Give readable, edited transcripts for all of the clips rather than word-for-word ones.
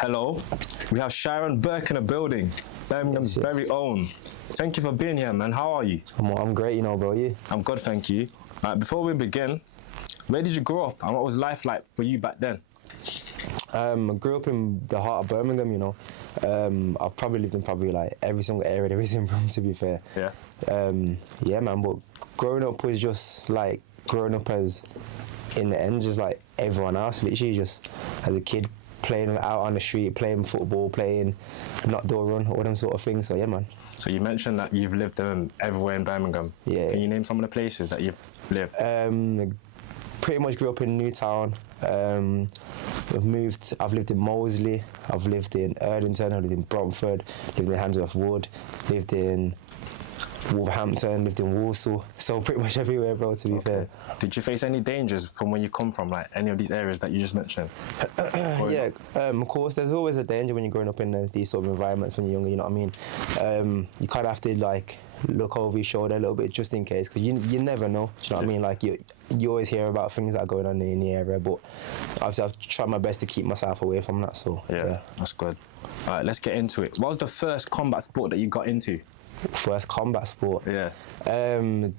Hello, we have Shyron Burke in the building, Birmingham's very own. Thank you for being here, man. How are you? I'm great, you know, bro. You? I'm good, thank you. Before we begin, where did you grow up and what was life like for you back then? I grew up in the heart of Birmingham, you know. I've probably lived in like every single area there is in Birmingham, to be fair. Yeah. Yeah, man, but growing up was just like growing up as, in the end, just like everyone else, literally just as a kid, playing out on the street, playing football, playing knock door run, all them sort of things. So yeah, man. So you mentioned that you've lived everywhere in Birmingham. Yeah. Can you name some of the places that you've lived? Pretty much grew up in Newtown. I've lived in Moseley, I've lived in Erdington, I've lived in Bromford, lived in Handsworth Wood, lived in Wolverhampton, lived in Walsall, so pretty much everywhere, bro, to be fair. Did you face any dangers from where you come from, like any of these areas that you just mentioned? Yeah, of course, there's always a danger when you're growing up in these sort of environments when you're younger, you know what I mean? You kind of have to like look over your shoulder a little bit just in case, because you never know, do you know what I mean? Like you always hear about things that are going on in the area, but obviously I've tried my best to keep myself away from that, so yeah. That's good. All right, let's get into it. What was the first combat sport that you got into? First combat sport? Yeah.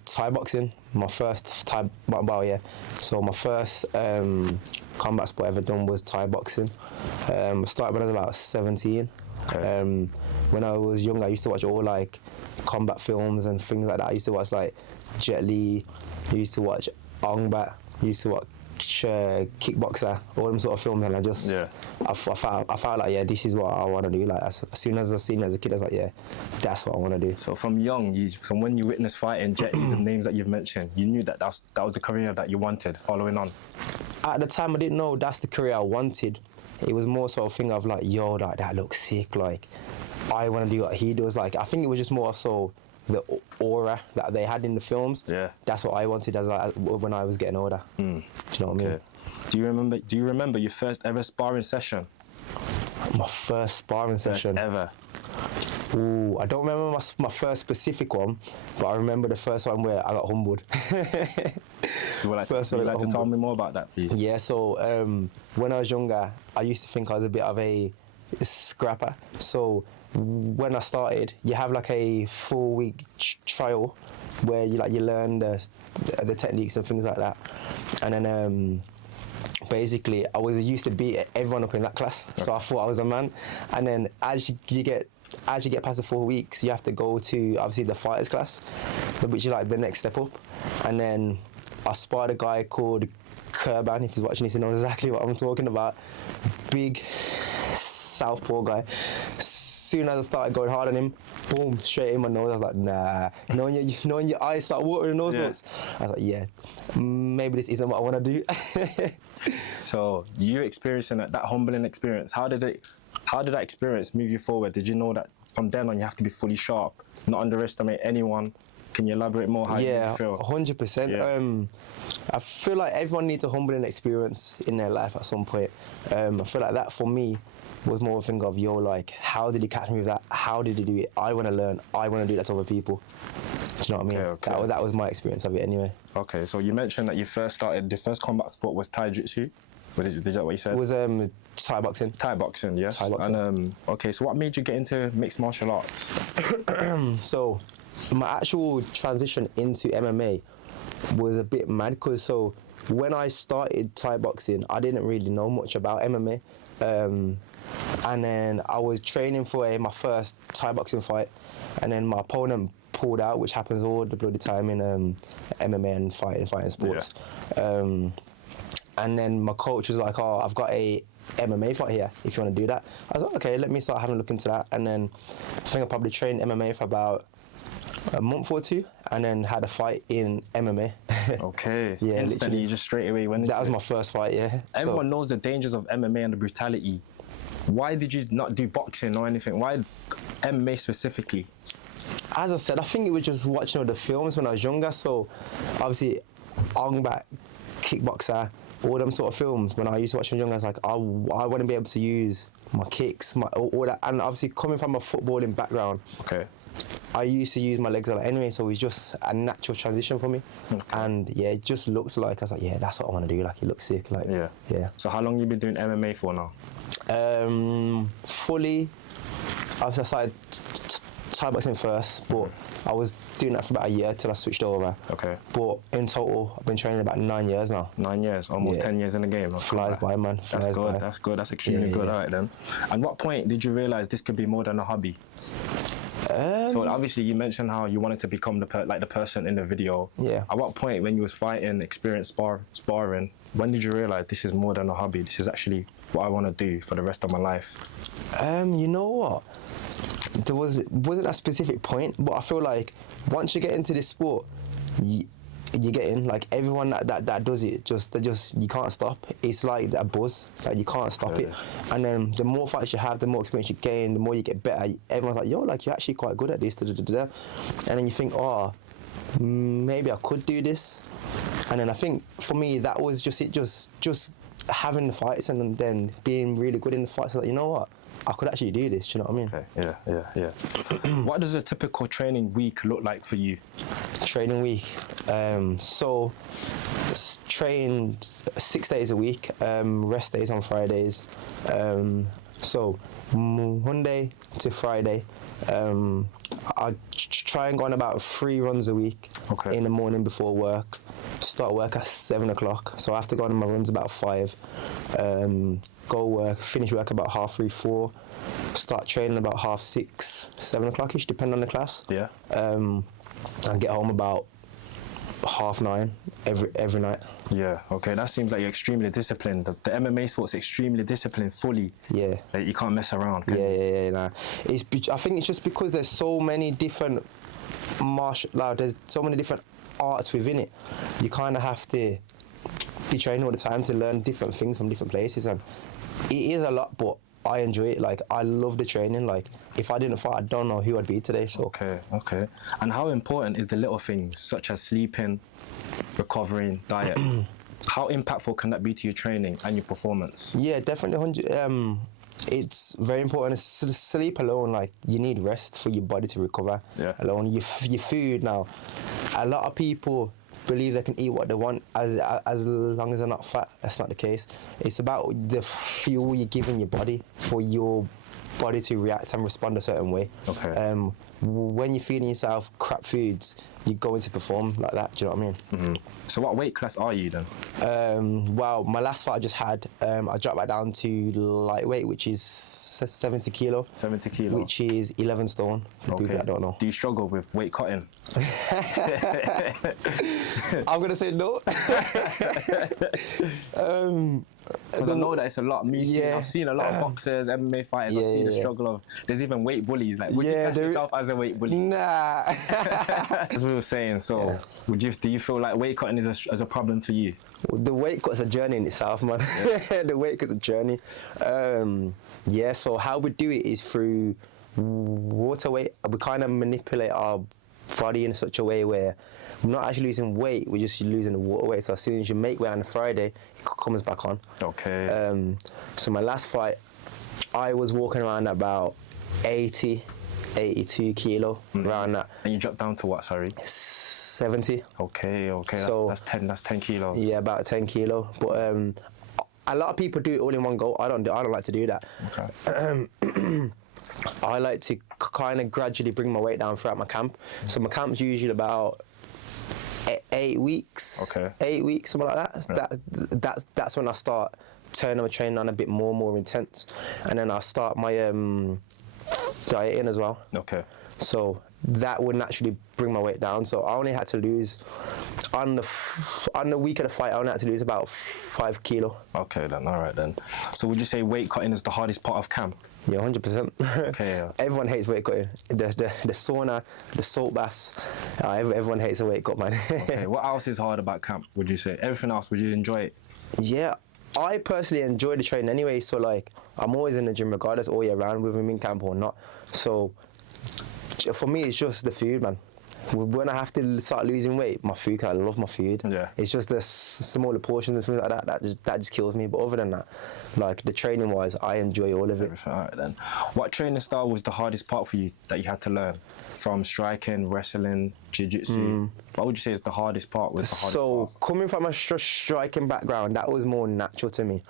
Thai boxing, my first Thai, well, yeah. So my first combat sport I ever done was Thai boxing. I started when I was about 17. Okay. When I was young, I used to watch all like combat films and things like that. I used to watch like Jet Li, I used to watch Ong Bat, I used to watch Kickboxer, all them sort of films, and I just, I felt like, yeah, this is what I want to do. Like as soon as I seen it as a kid, I was like, yeah, that's what I want to do. So from young, from when you witnessed fighting, Jet Li, the names that you've mentioned, you knew that that was the career that you wanted following on? At the time, I didn't know that's the career I wanted. It was more sort of thing of like, yo, that looks sick. Like, I want to do what he does. Like, I think it was just more so the aura that they had in the films. Yeah. That's what I wanted as when I was getting older. Do you know what I mean? Do you remember your first ever sparring session? My first sparring session ever. Ooh, I don't remember my first specific one, but I remember the first one where I got humbled. Would you like to tell me more about that, please? Yeah, so when I was younger, I used to think I was a bit of a scrapper. So when I started, you have like a 4-week trial where you learn the techniques and things like that, and then basically I was used to beat everyone up in that class, so I thought I was a man. And then as you get past the 4 weeks, you have to go to obviously the fighters class, which is like the next step up. And then I sparred a guy called Kurban. If he's watching this, he knows exactly what I'm talking about. Big southpaw guy. Soon as I started going hard on him, boom, straight in my nose. I was like, nah. Knowing your eyes start watering and all sorts. I was like, yeah, maybe this isn't what I want to do. So you experiencing that humbling experience, how did that experience move you forward? Did you know that from then on you have to be fully sharp, not underestimate anyone? Can you elaborate more how you feel? 100%. Yeah. I feel like everyone needs a humbling experience in their life at some point. I feel like that for me was more a thing of, yo, like, how did he catch me with that? How did he do it? I want to learn. I want to do that to other people. Do you know what I mean? Okay. That was my experience of it anyway. Okay, so you mentioned that you the first combat sport was Thai Jiu-Jitsu. Is that what you said? It was Thai boxing. Thai boxing, yes. Thai boxing. And okay, so what made you get into mixed martial arts? So my actual transition into MMA was a bit mad, because so when I started Thai boxing, I didn't really know much about MMA. And then I was training for my first Thai boxing fight, and then my opponent pulled out, which happens all the bloody time in MMA and fighting sports. Yeah. And then my coach was like, oh, I've got a MMA fight here, if you want to do that. I was like, okay, let me start having a look into that. And then I think I probably trained MMA for about a month or two, and then had a fight in MMA. Okay. Yeah, instantly, just straight away went into That was my first fight, yeah. Everyone knows the dangers of MMA and the brutality. Why did you not do boxing or anything? Why MMA specifically? As I said, I think it was just watching all the films when I was younger. So obviously, Ong Bat, Kickboxer, all them sort of films. When I used to watch them younger, I was like, I want to be able to use my kicks, all that. And obviously, coming from a footballing background, okay, I used to use my legs a lot anyway, so it was just a natural transition for me. Okay. And yeah, it just looks like, I was like, yeah, that's what I want to do. Like, it looks sick. Like, yeah. So how long you been doing MMA for now? Fully, I started Thai boxing first, but I was doing that for about a year till I switched over. Okay. But in total, I've been training about 9 years now. 9 years, almost 10 years in the game. Flies by, man. That's good. That's good. That's extremely good. All right then. And what point did you realise this could be more than a hobby? So obviously you mentioned how you wanted to become the person in the video. Yeah. At what point, when you was fighting, experienced sparring, when did you realise this is more than a hobby? This is actually what I want to do for the rest of my life? You know what? There wasn't a specific point, but I feel like once you get into this sport, you get in. Like, everyone that does it, you can't stop. It's like a buzz. It's like you can't stop it. And then the more fights you have, the more experience you gain, the more you get better. Everyone's like, yo, like, you're actually quite good at this. And then you think, oh, maybe I could do this. And then I think for me that was just it. Just having the fights and then being really good in the fights. Like, you know what? I could actually do this, do you know what I mean? Okay, yeah. What does a typical training week look like for you? Training week, so train 6 days a week, rest days on Fridays. So Monday to Friday, I try and go on about 3 runs a week in the morning before work. Start work at 7 o'clock, so I have to go on my runs about 5. Go work, finish work about 3:30, 4. Start training about 6:30, 7 o'clock-ish, depending on the class. Yeah. And get home about 9:30 every night. Yeah, okay, that seems like you're extremely disciplined. The MMA sport's extremely disciplined, fully. Yeah. Like, you can't mess around. Nah. I think it's just because there's so many different there's so many different arts within it. You kind of have to be training all the time to learn different things from different places, and it is a lot, but I enjoy it. Like, I love the training. Like, if I didn't fight, I don't know who I'd be today. So. Okay. And how important is the little things such as sleeping, recovering, diet? How impactful can that be to your training and your performance? Yeah, definitely. It's very important. Sleep alone, like, you need rest for your body to recover. Yeah. Alone, your food now. A lot of people believe they can eat what they want as long as they're not fat. That's not the case. It's about the fuel you're giving your body for your body to react and respond a certain way. Okay. When you're feeding yourself crap foods, you're going to perform like that. Do you know what I mean? Mm-hmm. So what weight class are you then? Well, my last fight I just had, I dropped back down to lightweight, which is 70 kilo. 70 kilo. Which is 11 stone, for people that don't know. Do you struggle with weight cutting? I'm going to say no. Because I know that it's a lot. I've seen a lot of boxers, MMA fighters. I see the struggle of. There's even weight bullies. Like, would you class yourself as a weight bully? Nah. As we were saying, so do you feel like weight cutting is a problem for you? Well, the weight cut's a journey in itself, man. The weight cut's a journey. So how we do it is through water weight. We kind of manipulate our body in such a way where we're not actually losing weight, we're just losing the water weight. So as soon as you make weight on a Friday, it comes back on. Okay. So my last fight, I was walking around about 82 kilo, around that. And you dropped down to what, sorry? 70. Okay. So that's 10 kilos. Yeah, about 10 kilo. But a lot of people do it all in one go. I don't like to do that. Okay. I like to kind of gradually bring my weight down throughout my camp. So my camp's usually about 8 weeks. Okay. 8 weeks, something like that. Yeah. That's when I start turning my training on a bit more intense, and then I start my dieting as well. Okay. So that would naturally bring my weight down. So I only had to lose on the week of the fight. I only had to lose about 5 kilo. Okay then. All right then. So would you say weight cutting is the hardest part of camp? Yeah, 100%. Okay. Yeah. Everyone hates weight cutting. The sauna, the salt baths. Everyone hates a weight cut, man. Okay. What else is hard about camp? Would you say everything else? Would you enjoy it? Yeah, I personally enjoy the training anyway. So like, I'm always in the gym regardless all year round, whether I'm in camp or not. So for me, it's just the food, man. when I have to start losing weight, my food, 'cause I love my food. Yeah. It's just the smaller portions and things like that that just kills me. But other than that, like the training wise, I enjoy all of it. Everything. All right then. What training style was the hardest part for you that you had to learn? From striking, wrestling, jiu-jitsu? What would you say is the hardest part? Was the hardest part? Coming from a striking background, that was more natural to me.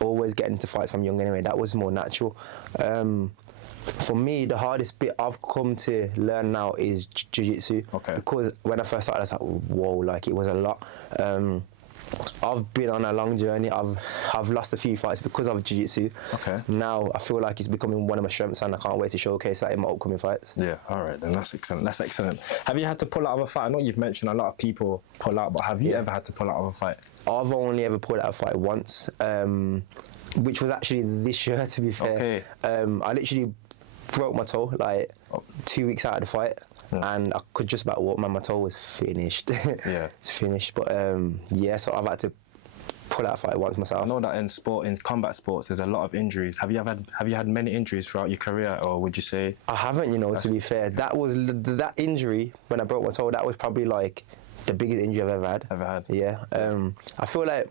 Always getting into fights from young anyway, that was more natural. For me, the hardest bit I've come to learn now is jiu-jitsu. Okay. Because when I first started, I was like, whoa, like it was a lot. I've been on a long journey. I've lost a few fights because of jiu-jitsu. Okay. Now I feel like it's becoming one of my strengths, and I can't wait to showcase that in my upcoming fights. Yeah, all right then, that's excellent. That's excellent. Have you had to pull out of a fight? I know you've mentioned a lot of people pull out, but have you ever had to pull out of a fight? I've only ever pulled out a fight once, which was actually this year, to be fair. Okay. I literally broke my toe like 2 weeks out of the fight, and I could just about walk, man. My toe was finished. Yeah. It's finished. But yeah, so I've had to pull out a fight once myself. I know that in combat sports, there's a lot of injuries. Have you had many injuries throughout your career, or would you say? I haven't, to be fair. That injury when I broke my toe, that was probably like the biggest injury I've ever had. Yeah. I feel like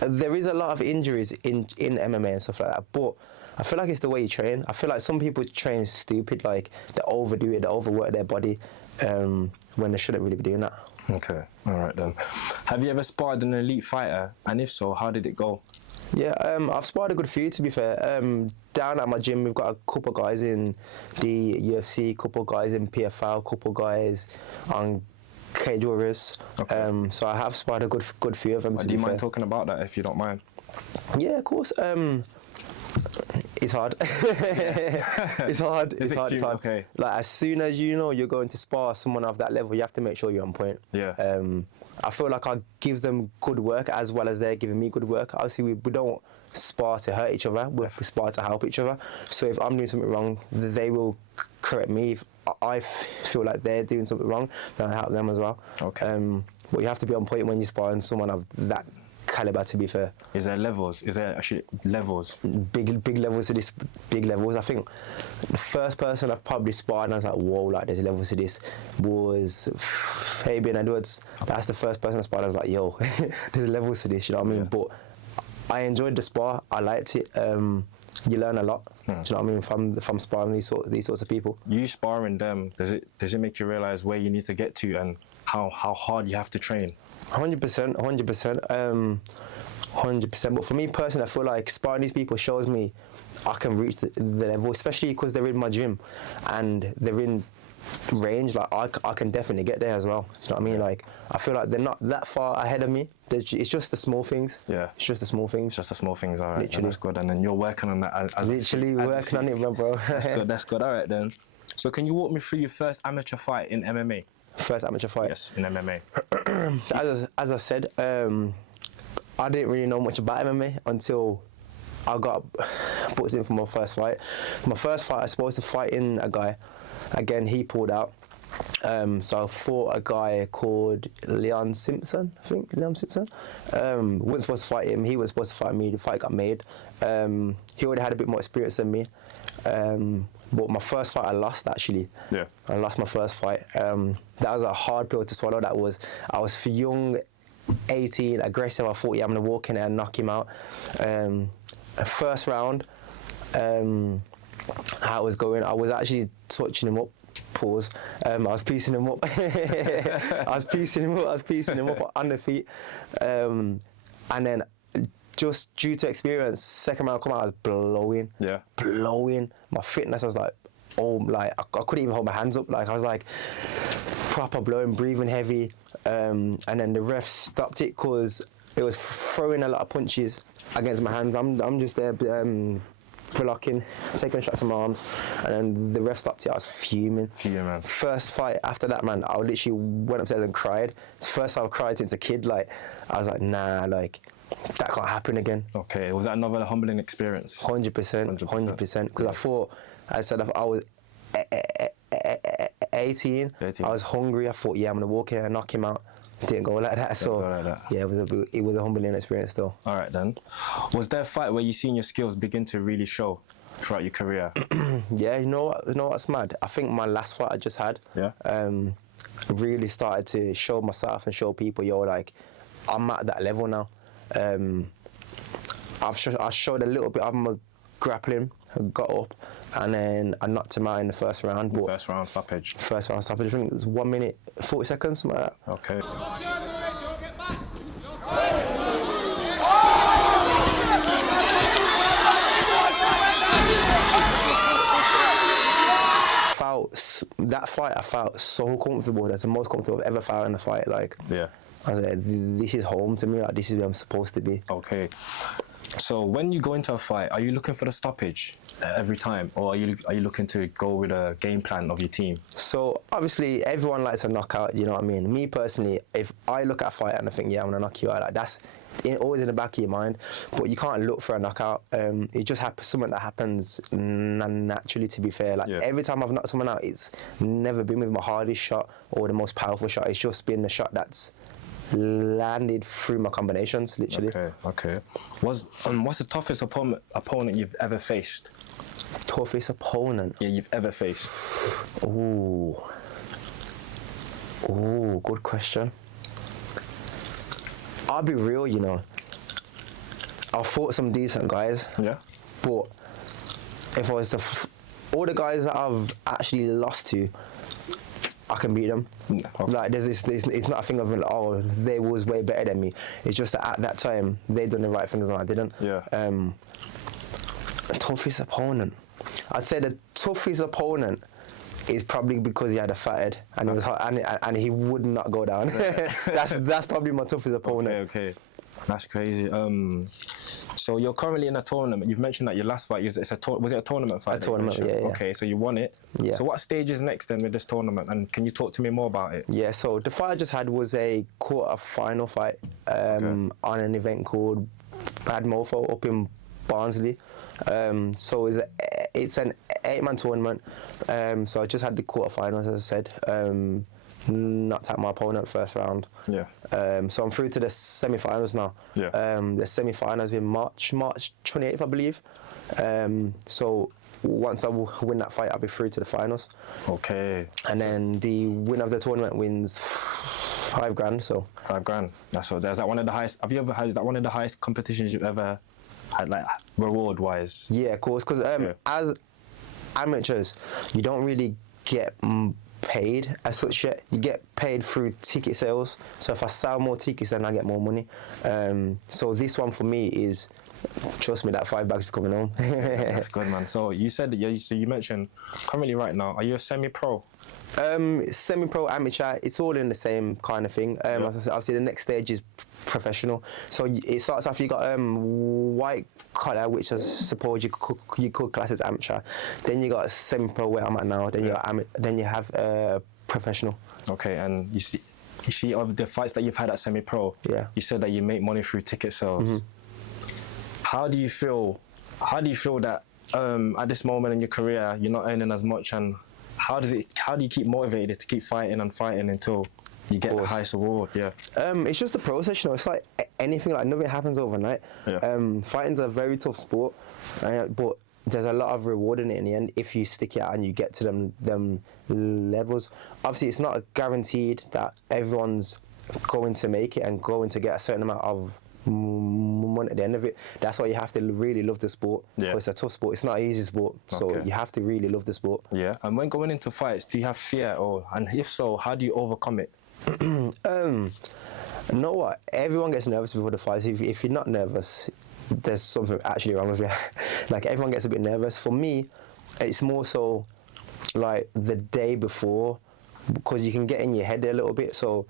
there is a lot of injuries in MMA and stuff like that, but I feel like it's the way you train. I feel like some people train stupid, like they overdo it, they overwork their body when they shouldn't really be doing that. Okay, all right then. Have you ever sparred an elite fighter? And if so, how did it go? Yeah, I've sparred a good few, to be fair. Down at my gym, we've got a couple of guys in the UFC, a couple of guys in PFL, a couple of guys on Cage Warriors. Okay. So I have sparred a good few of them. Do you mind talking about that, if you don't mind? Yeah, of course. It's hard. It's hard. It's hard. Okay. Like as soon as you're going to spar someone of that level, you have to make sure you're on point. Yeah. I feel like I give them good work as well as they're giving me good work. Obviously, we don't spar to hurt each other. We spar to help each other. So if I'm doing something wrong, they will correct me. If I feel like they're doing something wrong, then I help them as well. Okay. But you have to be on point when you're sparring someone of that caliber, to be fair. Is there levels? Is there actually levels? Big levels to this. Big levels. I think the first person I've probably sparred and I was like, whoa, like there's levels to this, was Fabian Edwards. That's the first person I sparred. I was like, yo, there's levels to this. You know what I mean? Yeah. But I enjoyed the spar. I liked it. You learn a lot. Do you know what I mean? From sparring these sorts of people. You sparring them, does it make you realise where you need to get to and how hard you have to train? 100%, 100%, 100%. But for me personally, I feel like sparring these people shows me I can reach the level, especially because they're in my gym and they're in range. Like I can definitely get there as well. You know what I mean? Like I feel like they're not that far ahead of me. It's just the small things. Yeah. It's just the small things. It's just the small things. All right. Literally. That's good. And then you're working on that as literally working on it, bro. That's good. That's good. All right then. So can you walk me through your first amateur fight in MMA? First amateur fight? Yes, in MMA. So as I said, I didn't really know much about MMA until I got booked in for my first fight. My first fight, I was supposed to fight in a guy. Again, he pulled out. So I fought a guy called Leon Simpson, I think. Leon Simpson. Wasn't supposed to fight him. He was supposed to fight me. The fight got made. He already had a bit more experience than me. But my first fight, I lost actually. Yeah. I lost my first fight. That was a hard pill to swallow. I was for young, 18, aggressive. I thought, yeah, I'm gonna walk in there and knock him out. First round, how it was going, I was actually touching him up. Pause. I was piecing him up. I was piecing him up on the feet. And then just due to experience, second round come out, I was blowing. Yeah. Blowing. My fitness, I was like, I couldn't even hold my hands up. Like I was like proper blowing, breathing heavy. And then the ref stopped it because it was throwing a lot of punches against my hands. I'm just there blocking, taking a shot from my arms, and then the ref stopped it. I was fuming. Man. First fight after that, man, I literally went upstairs and cried. It's the first time I've cried since a kid. Like I was like, nah, like that can't happen again. Okay, was that another humbling experience? 100%. Because I thought, I was 18. I was hungry. I thought, yeah, I'm gonna walk in and knock him out. It didn't go like that. So yeah, it was a humbling experience though. All right then. Was there a fight where you seen your skills begin to really show? throughout your career? Yeah, you know what's mad? I think my last fight I just had, really started to show myself and show people, yo, like, I'm at that level now. I showed a little bit of my grappling, got up, and then I knocked him out in the first round. First round stoppage. First round stoppage. I think it was 1 minute 40 seconds, something like that. Okay. That fight, I felt so comfortable. That's the most comfortable I've ever felt in a fight. Like, yeah, I was like, this is home to me. Like, this is where I'm supposed to be. Okay. So when you go into a fight, are you looking for the stoppage every time, or are you looking to go with a game plan of your team? So obviously, everyone likes a knockout. You know what I mean? Me personally, if I look at a fight and I think, yeah, I'm gonna knock you out, like that's always in the back of your mind, but you can't look for a knockout. It just happens, something that happens naturally, to be fair. Like, every time I've knocked someone out, it's never been with my hardest shot or the most powerful shot. It's just been the shot that's landed through my combinations, literally. Okay. What's the toughest opponent you've ever faced? Toughest opponent? Yeah, you've ever faced. Ooh, good question. I'll be real, you know. I've fought some decent guys. Yeah. But if I was to all the guys that I've actually lost to, I can beat them. Okay. Like, it's not a thing of, oh, they was way better than me. It's just that at that time they done the right things and I didn't. Yeah. Toughest opponent. I'd say the toughest opponent is probably because he had a fat head and it was hot, and he would not go down. that's probably my toughest opponent. Okay. That's crazy. So you're currently in a tournament. You've mentioned that your last fight was it a tournament fight? A tournament, yeah. Okay, so you won it. Yeah. So what stage is next then with this tournament, and can you talk to me more about it? Yeah. So the fight I just had was a quarter-final fight on an event called Bad Mofo up in Barnsley. So it's an 8-man tournament. So I just had the quarterfinals, as I said. Knocked out my opponent first round. Yeah. So I'm through to the semi-finals now. Yeah. The semi-finals in March 28th, I believe. So once I win that fight, I'll be through to the finals. Okay. And then the winner of the tournament wins $5,000. So $5,000. That's what. Is that one of the highest? Have you ever had? Is that one of the highest competitions you've ever had, like reward-wise? Yeah, of course. Because as amateurs, you don't really get paid as such yet. You get paid through ticket sales. So if I sell more tickets, then I get more money. So this one for me is, trust me, that $5 is coming home. That's good, man. So you said that, so you mentioned currently right now, are you a semi-pro? Semi-pro, amateur, it's all in the same kind of thing. Obviously the next stage is professional. So it starts off, you got white collar, which I suppose you could class as amateur. Then you got semi-pro, where I'm at now. Then you have professional. Okay, and you see of the fights that you've had at semi-pro, you said that you make money through ticket sales. Mm-hmm. How do you feel that at this moment in your career you're not earning as much, and how do you keep motivated to keep fighting and fighting until you get the highest reward? Yeah. It's just the process, you know. It's like anything, like nothing happens overnight. Yeah. Fighting's a very tough sport, but there's a lot of reward in it in the end if you stick it out and you get to them levels. Obviously, it's not guaranteed that everyone's going to make it and going to get a certain amount of money at the end of it. That's why you have to really love the sport. Yeah. It's a tough sport. It's not an easy sport, so you have to really love the sport. Yeah. And when going into fights, do you have fear, and if so, how do you overcome it? You know what? Everyone gets nervous before the fights. If you're not nervous, there's something actually wrong with you. Like, everyone gets a bit nervous. For me, it's more so like the day before, because you can get in your head a little bit. So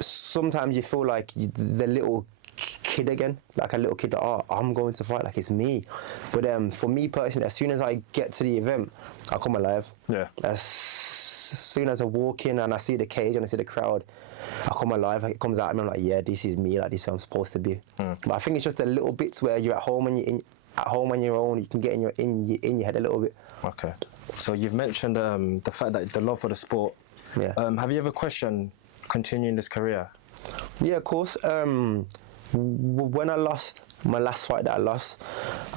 sometimes you feel like the little kid again, like a little kid that, oh, I'm going to fight, like it's me. But for me personally, as soon as I get to the event, I come alive. Yeah. As soon as I walk in and I see the cage and I see the crowd, I come alive. It comes out of me, I'm like, yeah, this is me, like this is where I'm supposed to be. But I think it's just the little bits where you're at home and you're at home on your own, you can get in your head a little bit. Okay. So you've mentioned the fact that the love for the sport. Yeah. Have you ever questioned continuing this career? Yeah, of course. When I lost my last fight that I lost,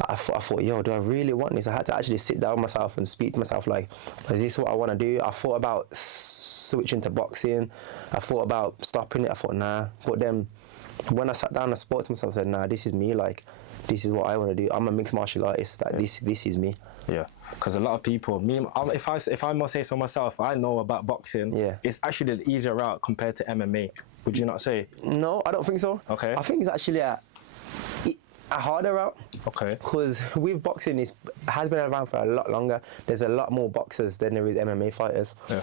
I thought, yo, do I really want this? I had to actually sit down myself and speak to myself like, is this what I want to do? I thought about switching to boxing. I thought about stopping it. I thought, nah. But then when I sat down and spoke to myself, I said, nah, this is me. Like, this is what I want to do. I'm a mixed martial artist. Like, this is me. Yeah, because a lot of people, if I must say so myself, I know about boxing. Yeah. It's actually the easier route compared to MMA. Would you not say? No, I don't think so. Okay. I think it's actually a harder route. Okay. Because with boxing, it has been around for a lot longer. There's a lot more boxers than there is MMA fighters. Yeah.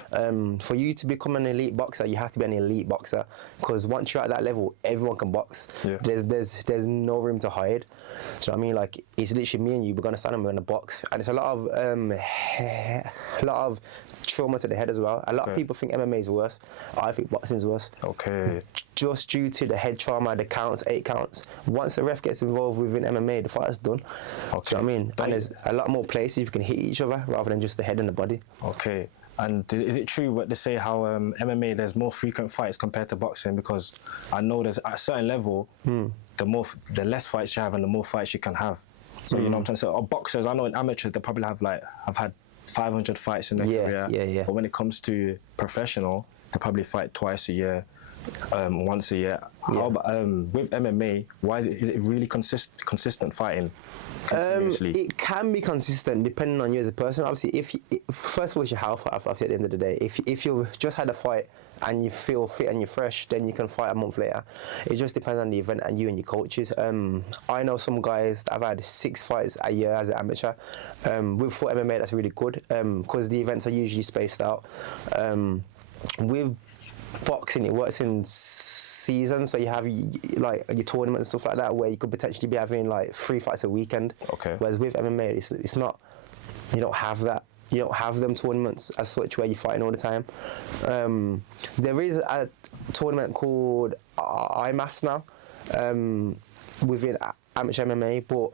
For you to become an elite boxer, you have to be an elite boxer. Because once you're at that level, everyone can box. Yeah. There's no room to hide. So I mean, like, it's literally me and you. We're gonna stand and we're gonna box, and it's a lot of trauma to the head as well. A lot of people think MMA is worse. I think boxing is worse. Okay. Just due to the head trauma, the counts, 8 counts. Once the ref gets involved within MMA, the fight's done. Okay. Do you know what I mean? And there's a lot more places you can hit each other rather than just the head and the body. Okay. And is it true what they say how MMA there's more frequent fights compared to boxing? Because I know there's at a certain level, the less fights you have and the more fights you can have. So you know what I'm trying to say. Or boxers, I know in amateurs they probably have I've had 500 fights in their career. Yeah. But when it comes to professional, they probably fight twice a year, once a year. How about with MMA? Why is it really consistent fighting? It can be consistent depending on you as a person. Obviously, first of all, it's your health. Obviously, at the end of the day, if you just had a fight and you feel fit and you're fresh, then you can fight a month later. It just depends on the event and you and your coaches. I know some guys that have had 6 fights a year as an amateur. For MMA, that's really good because the events are usually spaced out. With boxing, it works in season, so you have like your tournament and stuff like that, where you could potentially be having like 3 fights a weekend. Okay. Whereas with MMA, it's not. You don't have that. You don't have them tournaments as such where you're fighting all the time. There is a tournament called IMAFs now within amateur MMA, but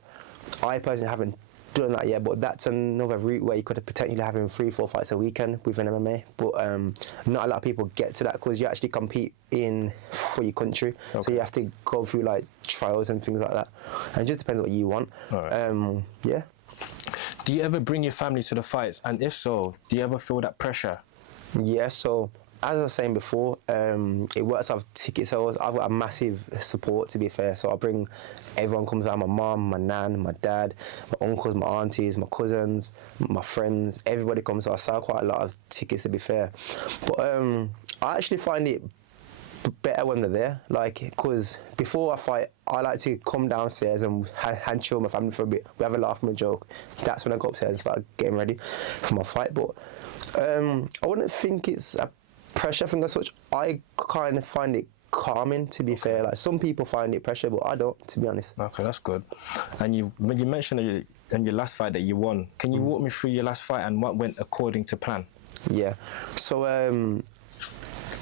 I personally haven't done that yet. But that's another route where you could potentially having 3-4 fights a weekend within MMA. But not a lot of people get to that because you actually compete for your country, so you have to go through like trials and things like that. And it just depends what you want. Right. Yeah. Do you ever bring your family to the fights? And if so, do you ever feel that pressure? Yeah, so as I was saying before, it works off ticket sales. I've got a massive support, to be fair. So everyone comes out, my mum, my nan, my dad, my uncles, my aunties, my cousins, my friends, everybody comes. So I sell quite a lot of tickets, to be fair. But I actually find it better when they're there, like, because before I fight, I like to come downstairs and chill with my family for a bit. We have a laugh and a joke. That's when I go upstairs and start getting ready for my fight. But I wouldn't think it's a pressure thing as such. I kind of find it calming, to be fair. Like, some people find it pressure, but I don't, to be honest. Okay, that's good. And when you mentioned in your last fight that you won, can you walk me through your last fight and what went according to plan? Yeah. So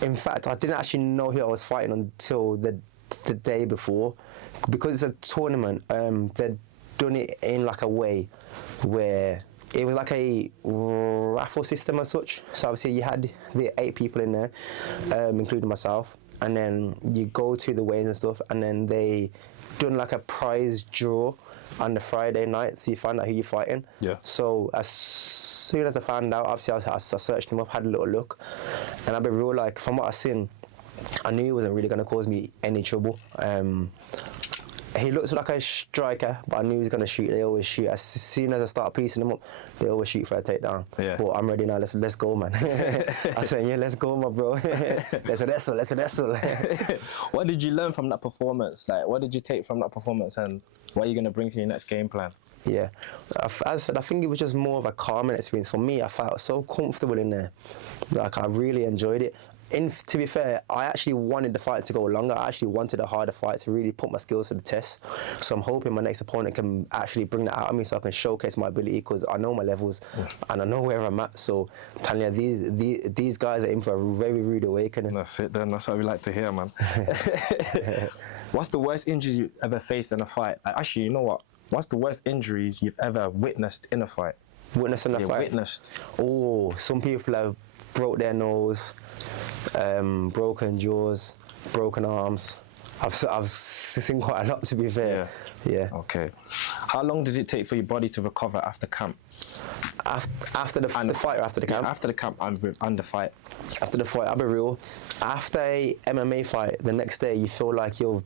in fact, I didn't actually know who I was fighting until the day before. Because it's a tournament, they'd done it in like a way where it was like a raffle system as such. So obviously you had the 8 people in there, including myself, and then you go to the weigh-ins and stuff, and then they done like a prize draw on the Friday night, so you find out who you're fighting. Yeah. So as soon as I found out, obviously I searched him up, had a little look, and I've been real, like, from what I seen, I knew he wasn't really going to cause me any trouble. He looks like a striker, but I knew he was going to shoot. They always shoot. As soon as I start piecing them up, they always shoot for a takedown. Yeah. But I'm ready now. Let's go, man. I said, yeah, let's go, my bro. Let's wrestle. What did you learn from that performance? Like, what did you take from that performance, and what are you going to bring to your next game plan? Yeah, as I said, I think it was just more of a calming experience. For me, I felt so comfortable in there. Like, I really enjoyed it. To be fair, I actually wanted the fight to go longer. I actually wanted a harder fight to really put my skills to the test. So I'm hoping my next opponent can actually bring that out of me so I can showcase my ability, because I know my levels and I know where I'm at. So these guys are in for a very rude awakening. That's it then. That's what we like to hear, man. What's the worst injuries you've ever faced in a fight? Actually, you know what? What's the worst injuries you've ever witnessed in a fight? Witnessed in a fight? Witnessed. Oh, some people have broke their nose, broken jaws, broken arms. I've seen quite a lot, to be fair. Yeah. Okay. How long does it take for your body to recover after camp? After the fight or after the camp? Yeah, after the camp and the fight. After the fight, I'll be real. After a MMA fight, the next day you feel like you've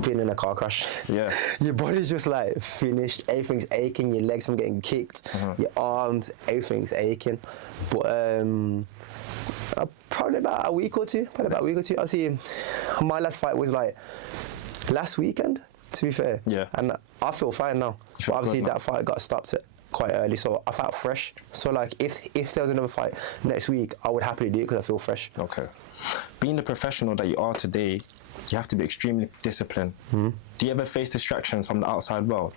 been in a car crash. Yeah. Your body's just like finished. Everything's aching. Your legs from getting kicked. Your arms, everything's aching. But probably about a week or two. I'll see. My last fight was like last weekend, to be fair. Yeah. And I feel fine now. But obviously that fight got stopped quite early, so I felt fresh. So like if there was another fight next week, I would happily do it because I feel fresh. Okay. Being the professional that you are today, you have to be extremely disciplined. Do you ever face distractions from the outside world?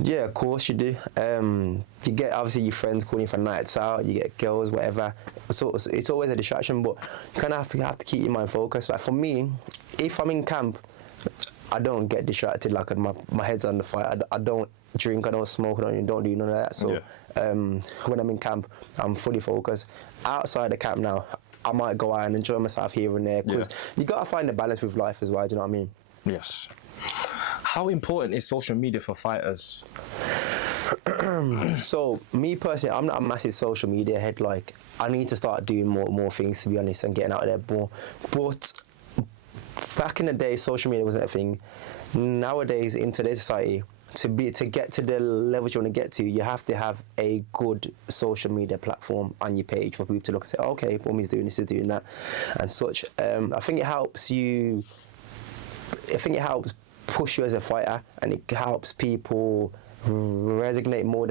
Yeah, of course you do. You get obviously your friends calling for nights out, you get girls, whatever. So it's always a distraction, but you kind of have to keep your mind focused. Like for me, if I'm in camp, I don't get distracted. Like my head's on the fight. I don't drink, I don't smoke, I don't do none of that. So when I'm in camp, I'm fully focused. Outside the camp now, I might go out and enjoy myself here and there, because you got to find a balance with life as well, do you know what I mean? Yes. How important is social media for fighters? So, me personally, I'm not a massive social media head. Like, I need to start doing more things, to be honest, and getting out there more. But back in the day, social media wasn't a thing. Nowadays, in today's society, to get to the levels you want to get to, you have to have a good social media platform on your page for people to look and say, oh, okay, Bomi's doing this, is doing that, and such. I think it helps push you as a fighter, and it helps people resonate more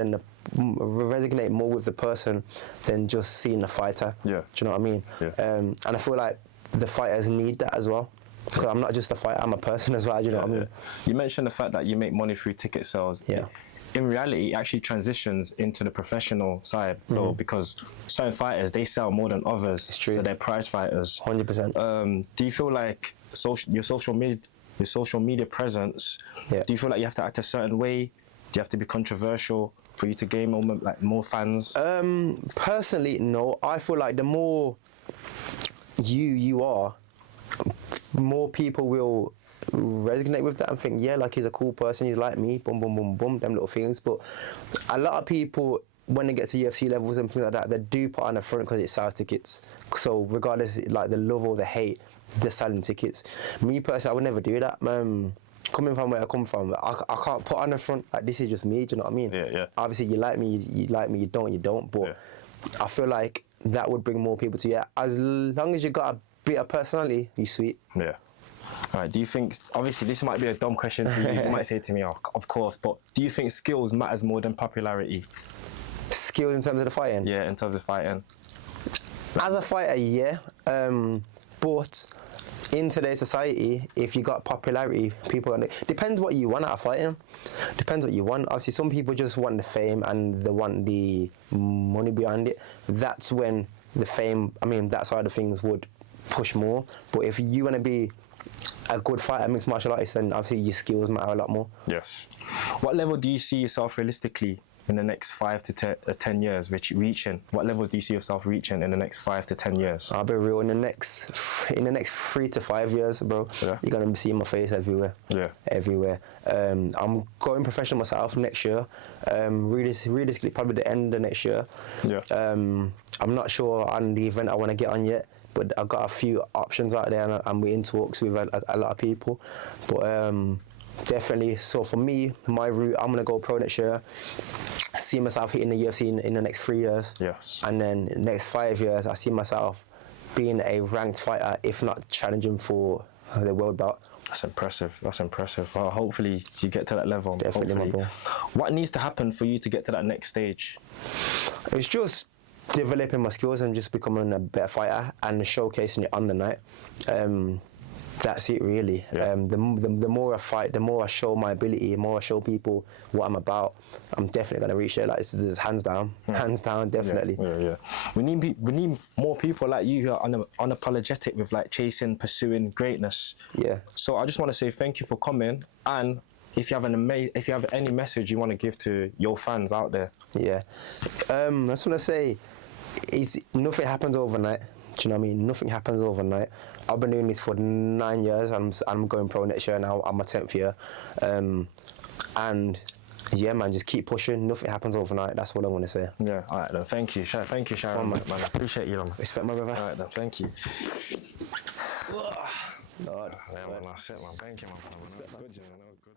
with the person than just seeing the fighter. Yeah. Do you know what I mean? Yeah. And I feel like the fighters need that as well. Because I'm not just a fighter, I'm a person as well, do you know what I mean? You mentioned the fact that you make money through ticket sales. Yeah. In reality, it actually transitions into the professional side. So because certain fighters, they sell more than others. It's true. So they're prize fighters. 100%. Do you feel like your social media presence, do you feel like you have to act a certain way? Do you have to be controversial for you to gain more fans? Personally, no. I feel like the more you are, more people will resonate with that and think, yeah, like he's a cool person, he's like me, boom, boom, boom, boom, them little things. But a lot of people, when they get to UFC levels and things like that, they do put on the front because it sells tickets. So regardless, like the love or the hate, they're selling tickets. Me personally, I would never do that. Coming from where I come from, I can't put on the front, like this is just me, do you know what I mean? Yeah. Obviously, you like me, you don't. But I feel like that would bring more people to you. As long as you got a bit of personality, you sweet. Yeah. All right, do you think, obviously this might be a dumb question for you, you might say to me, oh, of course, but do you think skills matters more than popularity? Skills in terms of the fighting? Yeah, in terms of fighting. As a fighter, yeah, but in today's society, if you got popularity, people depends what you want out of fighting. Depends what you want. Obviously, some people just want the fame and they want the money behind it. That's when the fame, that side of things would push more. But if you want to be a good fighter, mixed martial artist, then obviously your skills matter a lot more. Yes. What level do you see yourself realistically in the next 5 to 10 years reaching? What level do you see yourself reaching in the next 5 to 10 years? I'll be real, in the next 3 to 5 years, bro, you're going to be seeing my face everywhere. Yeah. Everywhere. I'm going professional myself next year. Realistically, probably the end of next year. Yeah. I'm not sure on the event I want to get on yet, but I've got a few options out there, and I'm in talks with a lot of people. But definitely, so for me, my route, I'm going to go pro next year, see myself hitting the UFC in the next 3 years. Yes. And then the next 5 years, I see myself being a ranked fighter, if not challenging for the world bout. That's impressive. Well, hopefully you get to that level. Definitely, my bro. What needs to happen for you to get to that next stage? It's just developing my skills and just becoming a better fighter and showcasing it on the night. That's it, really. Yeah. The more I fight, the more I show my ability, the more I show people what I'm about, I'm definitely going to reach there. Like, this is hands down, definitely. Yeah. We need more people like you who are unapologetic with like pursuing greatness. Yeah. So I just want to say thank you for coming, and if you have any message you want to give to your fans out there. Yeah. I just want to say, nothing happens overnight. Do you know what I mean? Nothing happens overnight. I've been doing this for 9 years. I'm going pro next year now. I'm my 10th year. And yeah, man, just keep pushing. Nothing happens overnight. That's what I want to say. Yeah, all right then. Thank you, Thank you, Shyron. Man, I appreciate you, man. Respect my brother. All right then. Thank you. Lord. Yeah, man, that's it, man. Thank you, man. That was good, you know. That was good.